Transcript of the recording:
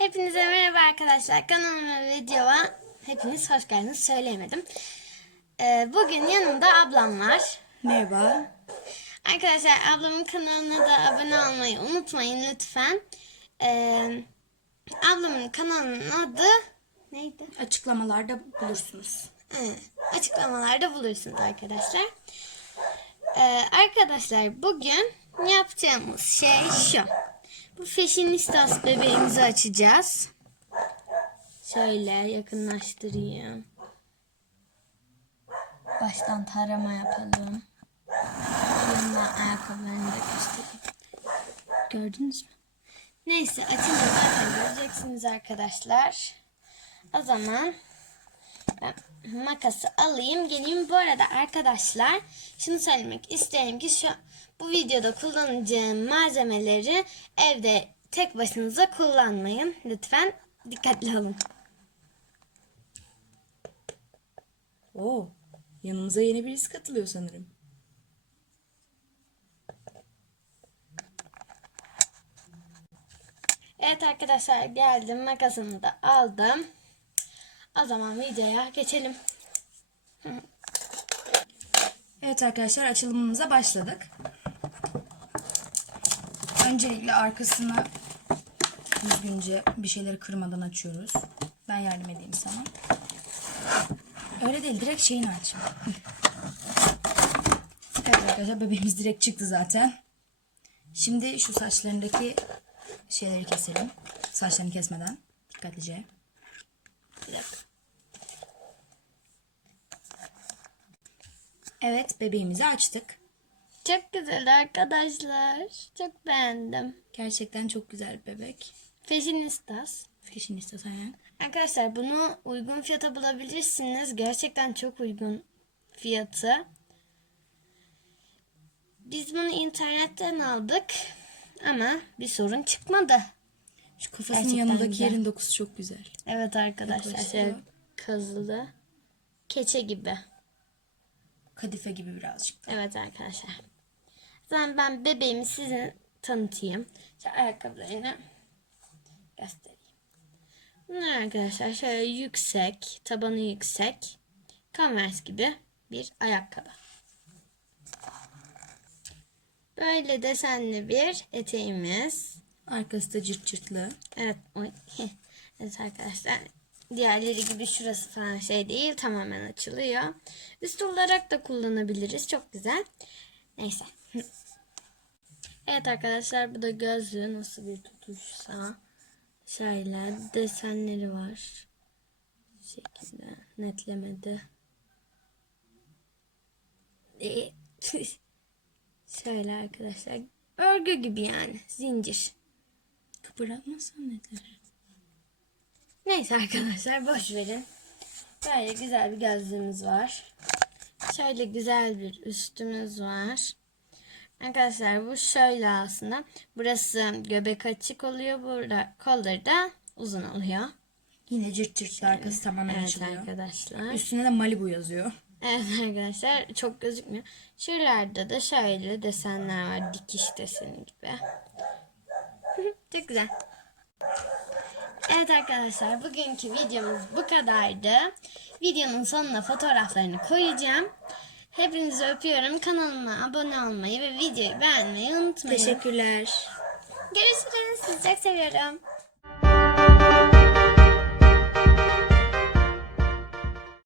Hepinize merhaba arkadaşlar. Kanalıma videoma hepiniz hoş geldiniz. Söyleyemedim. Ee, bugün yanımda ablam var. Merhaba. Arkadaşlar ablamın kanalına da abone olmayı unutmayın lütfen. Ee, ablamın kanalının adı neydi? Açıklamalarda bulursunuz. Evet, açıklamalarda bulursunuz arkadaşlar. Ee, arkadaşlar bugün yapacağımız şey şu. Bu Fashionistas bebeğimizi açacağız. Şöyle yakınlaştırayım. Baştan tarama yapalım. Yanına ayakkabılarını da göstereyim. Gördünüz mü? Neyse açınca zaten göreceksiniz arkadaşlar. O zaman makası alayım geleyim. Bu arada arkadaşlar şunu söylemek isterim ki şu bu videoda kullanacağım malzemeleri evde tek başınıza kullanmayın. Lütfen dikkatli olun. Oo, yanımıza yeni birisi katılıyor sanırım. Evet arkadaşlar geldim makasını da aldım. O zaman videoya geçelim. Evet arkadaşlar açılımımıza başladık. Öncelikle arkasını düzgünce bir şeyleri kırmadan açıyoruz. Ben yardım edeyim sana. Öyle değil direkt şeyini aç. Evet arkadaşlar bebeğimiz direkt çıktı zaten. Şimdi şu saçlarındaki şeyleri keselim. Saçlarını kesmeden dikkatlice. Dakika. Evet bebeğimizi açtık. Çok güzel arkadaşlar. Çok beğendim. Gerçekten çok güzel bir bebek. Fashionistas. Fashionista aynen. Arkadaşlar bunu uygun fiyata bulabilirsiniz. Gerçekten çok uygun fiyatı. Biz bunu internetten aldık ama bir sorun çıkmadı. Şu kafasının Gerçekten yanındaki güzel. yerin dokusu çok güzel. Evet arkadaşlar şöyle kazılı. Keçe gibi. Kadife gibi birazcık. Evet arkadaşlar. Zaten ben bebeğimi size tanıtayım. Şu ayakkabılarını göstereyim. Bunlar arkadaşlar şöyle yüksek, tabanı yüksek, Converse gibi bir ayakkabı. Böyle desenli bir eteğimiz. Arkası da cırt cırtlı. Evet, evet arkadaşlar. Diğerleri gibi şurası falan şey değil. Tamamen açılıyor. Üst olarak da kullanabiliriz. Çok güzel. Neyse. Evet arkadaşlar bu da gözlüğü nasıl bir tutuşsa. Şöyle desenleri var. Bu şekilde netlemedi. Şöyle arkadaşlar. Örgü gibi yani. Zincir. Kıpırdatmazsan nedir? Neyse arkadaşlar boş verin. Böyle güzel bir gözlüğümüz var. Şöyle güzel bir üstümüz var. Arkadaşlar bu şöyle aslında. Burası göbek açık oluyor. Burada kolları da uzun oluyor. Yine cırt cırtlı arkası tamamen Evet açılıyor. arkadaşlar. Üstüne de Malibu yazıyor. Evet arkadaşlar çok gözükmüyor. Şuralarda da şöyle desenler var. Dikiş deseni gibi. Çok güzel. Evet arkadaşlar bugünkü videomuz bu kadardı. Videonun sonuna fotoğraflarını koyacağım. Hepinizi öpüyorum. Kanalıma abone olmayı ve videoyu beğenmeyi unutmayın. Teşekkürler. Görüşürüz. Sizi çok seviyorum.